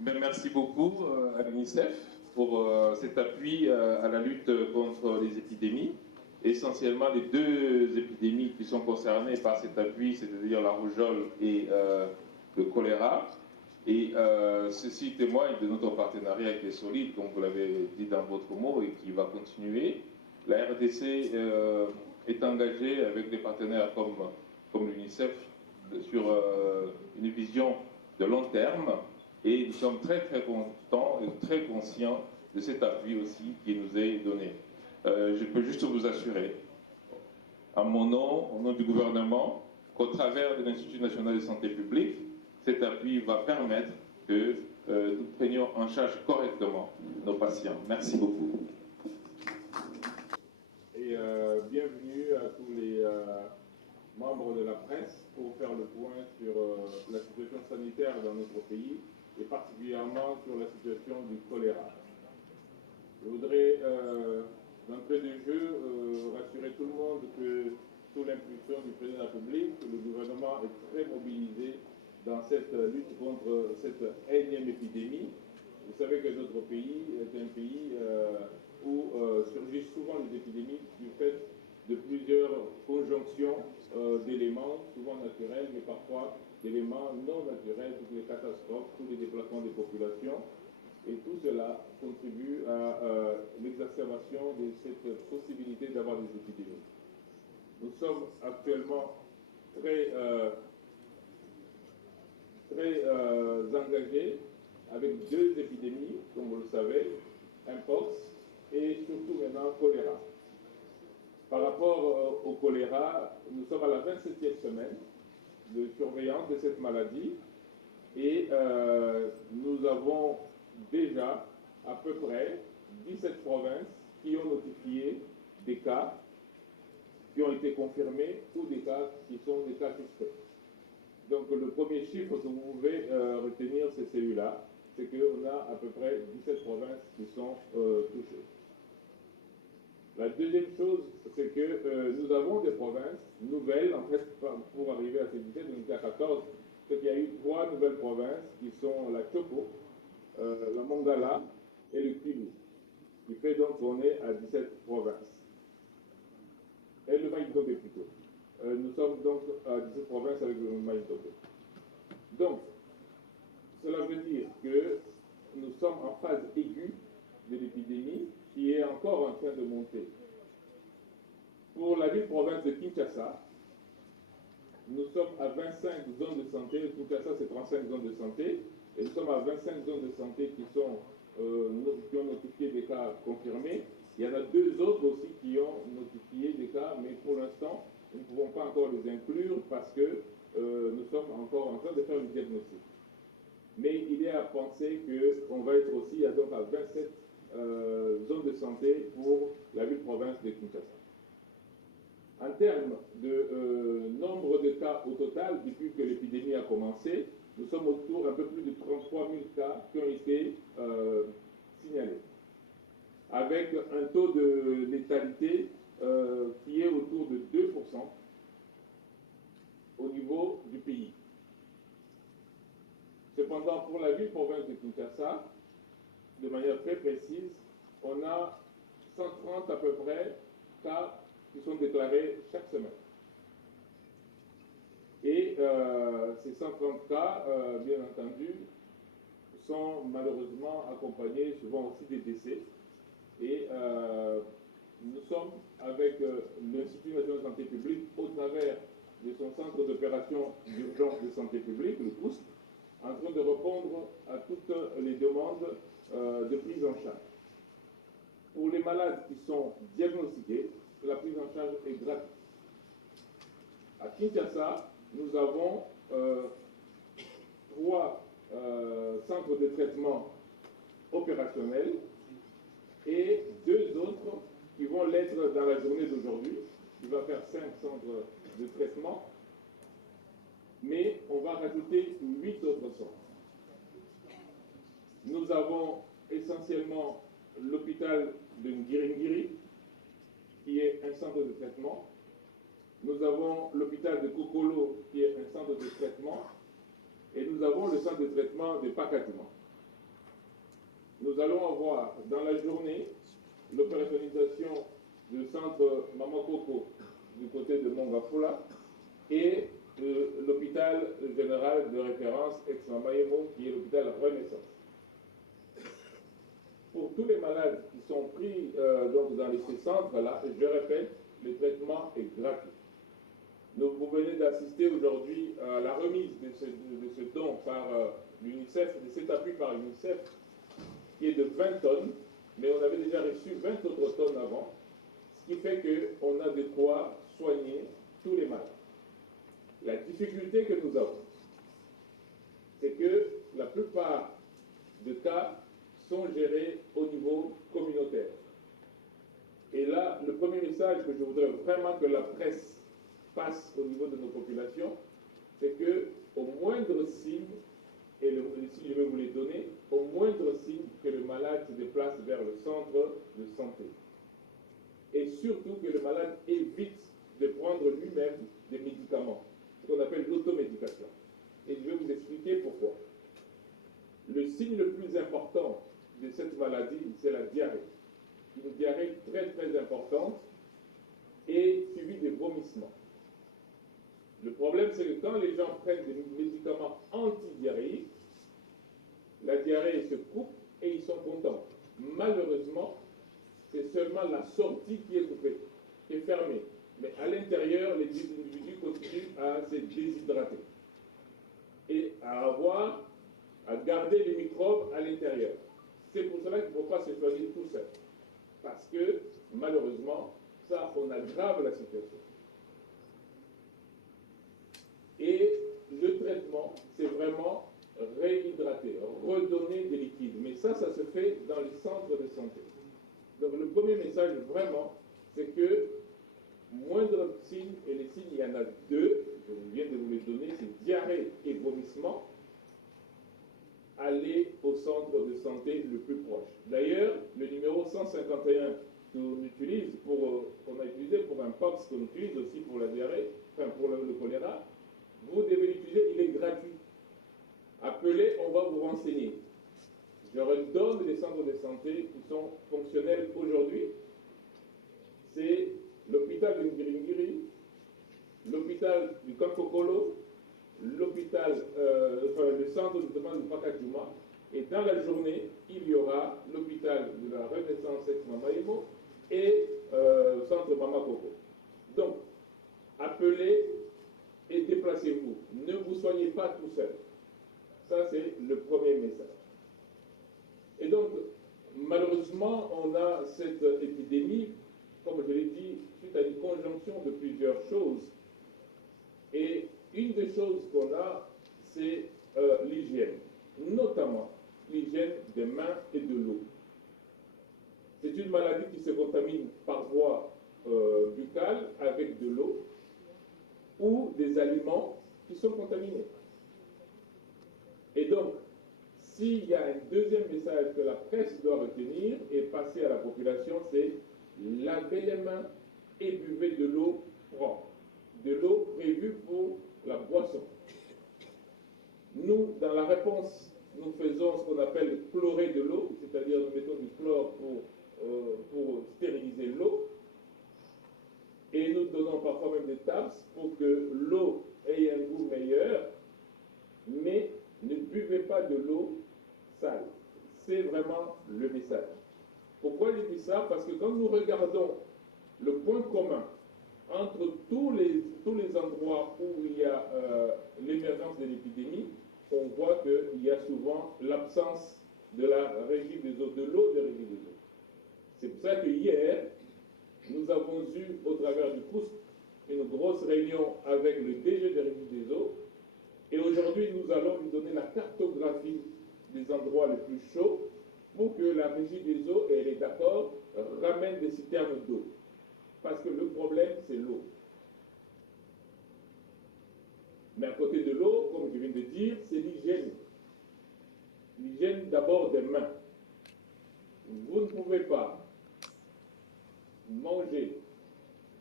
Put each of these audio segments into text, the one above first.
Merci beaucoup à l'UNICEF pour cet appui à la lutte contre les épidémies. Essentiellement, les deux épidémies qui sont concernées par cet appui, c'est-à-dire la rougeole et le choléra. Et ceci témoigne de notre partenariat qui est solide, comme vous l'avez dit dans votre mot, et qui va continuer. La RDC est engagée avec des partenaires comme l'UNICEF sur une vision de long terme. Et nous sommes très contents et très conscients de cet appui aussi qui nous est donné. Je peux juste vous assurer, en mon nom, au nom du gouvernement, qu'au travers de l'Institut national de santé publique, cet appui va permettre que nous prenions en charge correctement nos patients. Merci beaucoup. Et bienvenue à tous les membres de la presse pour faire le point sur la situation sanitaire dans notre pays et particulièrement sur la situation du choléra. Je voudrais, d'entrée de jeu, rassurer tout le monde que, sous l'impulsion du président de la République, le gouvernement est très mobilisé dans cette lutte contre cette énième épidémie. Vous savez que notre pays est un pays où surgissent souvent les épidémies du fait de plusieurs conjonctions d'éléments, souvent naturels, mais parfois d'éléments non naturels, toutes les catastrophes, tous les déplacements des populations. Et tout cela contribue à l'exacerbation de cette possibilité d'avoir des épidémies. Nous sommes actuellement très engagés avec deux épidémies, comme vous le savez, Mpox et surtout maintenant choléra. Par rapport au choléra, nous sommes à la 27e semaine de surveillance de cette maladie et nous avons déjà à peu près 17 provinces qui ont notifié des cas qui ont été confirmés ou des cas qui sont des cas suspects. Donc le premier chiffre que vous pouvez retenir, c'est celui-là, c'est qu'on a à peu près 17 provinces qui sont touchées. La deuxième chose, c'est que nous avons des provinces nouvelles, en fait, pour arriver à ces 17, donc à 14, c'est qu'il y a eu 3 nouvelles provinces qui sont la Chopo, la Mongala et le Kivu, qui fait donc qu'on est à 17 provinces. Et le Maï-Ndombe plutôt. Nous sommes donc à 17 provinces avec le Maï-Ndombe. Donc, cela veut dire que nous sommes en phase aiguë de l'épidémie qui est encore en train de monter. Pour la ville-province de Kinshasa, nous sommes à 25 zones de santé. Kinshasa, c'est 35 zones de santé. Et nous sommes à 25 zones de santé qui ont notifié des cas confirmés. Il y en a 2 autres aussi qui ont notifié des cas, mais pour l'instant, nous ne pouvons pas encore les inclure parce que nous sommes encore en train de faire le diagnostic. Mais il est à penser qu'on va être aussi donc à 27 zones de santé pour la ville-province de Kinshasa. En termes de nombre de cas au total, depuis que l'épidémie a commencé, nous sommes autour d'un peu plus de 33 000 cas qui ont été signalés, avec un taux de létalité qui est autour de 2% au niveau du pays. Cependant, pour la ville-province de Kinshasa, de manière très précise, on a 130 à peu près cas qui sont déclarés chaque semaine. Et ces 130 cas, bien entendu, sont malheureusement accompagnés souvent aussi des décès. Et nous sommes avec l'Institut national de santé publique au travers de son centre d'opération d'urgence de santé publique, le COUSP, en train de répondre à toutes les demandes de prise en charge. Pour les malades qui sont diagnostiqués, la prise en charge est gratuite. À Kinshasa, nous avons 3 centres de traitement opérationnels et 2 autres qui vont l'être dans la journée d'aujourd'hui. Il va faire 5 centres de traitement, mais on va rajouter 8 autres centres. Nous avons essentiellement l'hôpital de Ngiringiri, qui est un centre de traitement. Nous avons l'hôpital de Kokolo, qui est un centre de traitement. Et nous avons le centre de traitement de Pakatuma. nous allons avoir dans la journée l'opérationnalisation du centre Mamakoko du côté de Mongafula et l'hôpital général de référence Ex-Mamayemo qui est l'hôpital Renaissance. Pour tous les malades qui sont pris donc dans ces centres-là, je répète, le traitement est gratuit. Vous venez d'assister aujourd'hui à la remise de ce don par l'UNICEF, de cet appui par l'UNICEF, qui est de 20 tonnes, mais on avait déjà reçu 20 autres tonnes avant, ce qui fait qu'on a de quoi soigner tous les malades. La difficulté que nous avons, c'est que la plupart des cas sont gérés au niveau communautaire. Et là, le premier message que je voudrais vraiment que la presse passe au niveau de nos populations, c'est que au moindre signe, et si je vais vous les donner, au moindre signe que le malade se déplace vers le centre de santé. Et surtout que le malade évite de prendre lui-même des médicaments, ce qu'on appelle l'automédication. Et je vais vous expliquer pourquoi. Le signe le plus important de cette maladie, c'est la diarrhée. Une diarrhée très très importante et suivie de vomissements. Le problème, c'est que quand les gens prennent des médicaments anti-diarrhéiques, la diarrhée se coupe et ils sont contents. Malheureusement, c'est seulement la sortie qui est coupée, qui est fermée. Mais à l'intérieur, les individus continuent à se déshydrater et à garder les microbes à l'intérieur. C'est pour cela qu'il ne faut pas se soigner tout seul. Parce que, malheureusement, ça, on aggrave la situation. Et le traitement, c'est vraiment réhydrater, redonner des liquides. Mais ça se fait dans les centres de santé. Donc le premier message, vraiment, c'est que moindre signe, et les signes, il y en a deux, je viens de vous les donner, c'est diarrhée et vomissement, allez au centre de santé le plus proche. D'ailleurs, le numéro 151 qu'on utilise, qu'on a utilisé pour un POX, qu'on utilise aussi pour la diarrhée, enfin pour le choléra, vous devez l'utiliser, il est gratuit. Appelez, on va vous renseigner. Je redonne les centres de santé qui sont fonctionnels aujourd'hui. C'est l'hôpital de Ngiringiri, l'hôpital du Kankokolo, l'hôpital, le centre de demande du Pakadjouma, et dans la journée, il y aura l'hôpital de la Renaissance Ex-Mamayemo et le centre Mamakoko. Donc, appelez et déplacez-vous. Ne vous soignez pas tout seul. Ça, c'est le premier message. Et donc, malheureusement, on a cette épidémie, comme je l'ai dit, suite à une conjonction de plusieurs choses. Et une des choses qu'on a, c'est l'hygiène, notamment l'hygiène des mains et de l'eau. C'est une maladie qui se contamine par voie buccale avec de l'eau ou des aliments qui sont contaminés. Et donc, s'il y a un deuxième message que la presse doit retenir et passer à la population, c'est lavez les mains et buvez de l'eau propre, de l'eau prévue pour la boisson. Nous, dans la réponse, nous faisons ce qu'on appelle chlorer de l'eau, c'est-à-dire nous mettons du chlore pour stériliser l'eau, et nous donnons parfois même des taps pour que l'eau ait un goût meilleur, mais ne buvez pas de l'eau sale. C'est vraiment le message. Pourquoi je dis ça? Parce que quand nous regardons le point commun entre tous les endroits où il y a l'émergence de l'épidémie, on voit qu'il y a souvent l'absence de la régie des eaux, de l'eau de régie des eaux. C'est pour ça que hier, nous avons eu, au travers du COUSP, une grosse réunion avec le DG de régie des eaux. Et aujourd'hui, nous allons lui donner la cartographie des endroits les plus chauds pour que la régie des eaux, et elle est d'accord, ramène des citernes d'eau. Parce que le problème, c'est l'eau. Mais à côté de l'eau, comme je viens de dire, c'est l'hygiène. L'hygiène d'abord des mains. Vous ne pouvez pas manger,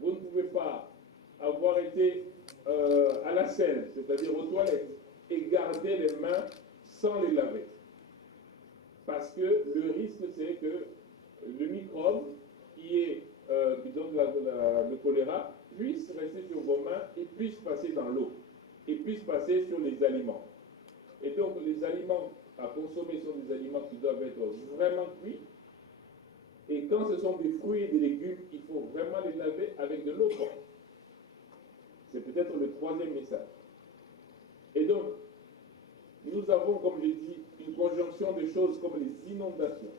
vous ne pouvez pas avoir été à la selle, c'est-à-dire aux toilettes, et garder les mains sans les laver. parce que le risque, c'est que le microbe qui donne le choléra puisse rester sur vos mains et puisse passer dans l'eau, et puisse passer sur les aliments. Et donc, les aliments à consommer sont des aliments qui doivent être vraiment cuits. Et quand ce sont des fruits et des légumes, il faut vraiment les laver avec de l'eau propre. C'est peut-être le troisième message. Et donc, nous avons, comme j'ai dit, une conjonction de choses comme les inondations.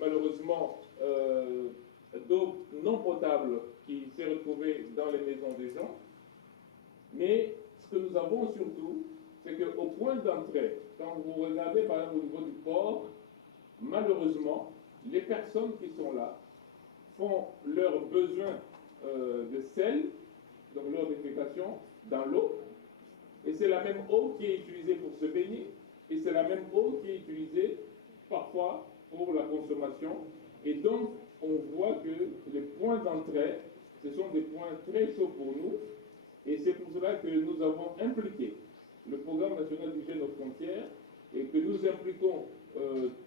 Malheureusement, d'eau non potable qui s'est retrouvée dans les maisons des gens. Mais ce que nous avons surtout, c'est qu'au point d'entrée, quand vous regardez par exemple au niveau du port, malheureusement, les personnes qui sont là font leurs besoins de sel, donc leur défécation, dans l'eau. Et c'est la même eau qui est utilisée pour se baigner, et c'est la même eau qui est utilisée parfois pour la consommation. Et donc, on voit que les points d'entrée, ce sont des points très chauds pour nous, et c'est pour cela que nous avons impliqué le Programme national d'hygiène aux frontières et que nous impliquons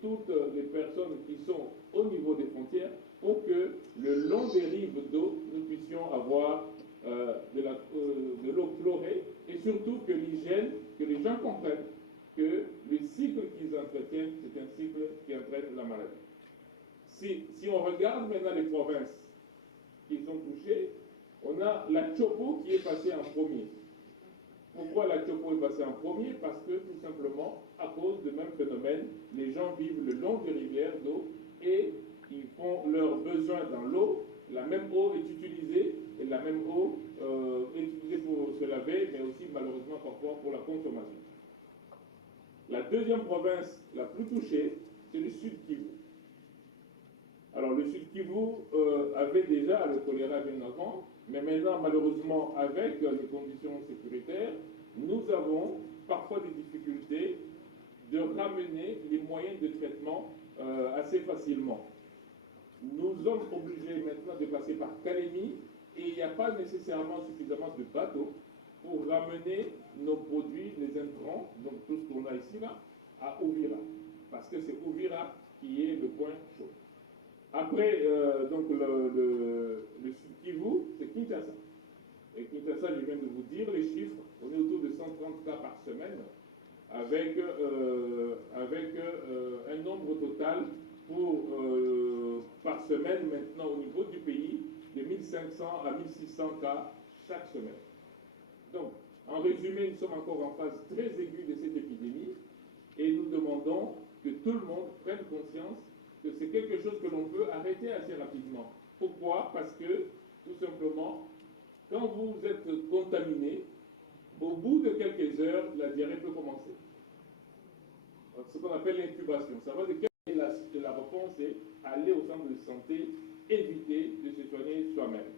toutes les personnes qui sont au niveau des frontières pour que le long des rives d'eau, nous puissions avoir de l'eau chlorée et surtout que l'hygiène, que les gens comprennent que le cycle qu'ils entretiennent, c'est un cycle qui entraîne la maladie. Si on regarde maintenant les provinces qui sont touchées, on a la Chopo qui est passée en premier. Pourquoi la Chopo est passée en premier? Parce que tout simplement, à cause du même phénomène, les gens vivent le long des rivières d'eau et ils font leurs besoins dans l'eau. La même eau est utilisée et la même eau est utilisée pour se laver, mais aussi malheureusement parfois pour la consommation. La deuxième province la plus touchée, c'est le Sud Kivu. Alors le Sud Kivu avait déjà le choléra bien avant, mais maintenant malheureusement avec les conditions sécuritaires, nous avons parfois des difficultés de ramener les moyens de traitement assez facilement. Nous sommes obligés maintenant de passer par Kalemi et il n'y a pas nécessairement suffisamment de bateaux pour ramener nos produits, les intrants, donc tout ce qu'on a ici là, à Uvira, parce que c'est Uvira qui est le point chaud. Après, donc le Sud Kivu, c'est Kinshasa. Et Kinshasa, je viens de vous dire les chiffres, on est autour de 130 cas par semaine, avec un nombre total par semaine maintenant au niveau du pays de 1500 à 1600 cas chaque semaine. Donc, en résumé, nous sommes encore en phase très aiguë de cette épidémie et nous demandons que tout le monde prenne conscience que c'est quelque chose que l'on peut arrêter assez rapidement. Pourquoi? Parce que, tout simplement, quand vous êtes contaminé, au bout de quelques heures, la diarrhée peut commencer. Ce qu'on appelle l'incubation. Ça va de quelle la réponse est aller au centre de santé, éviter de se soigner soi-même.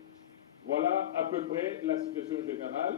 Voilà à peu près la situation générale.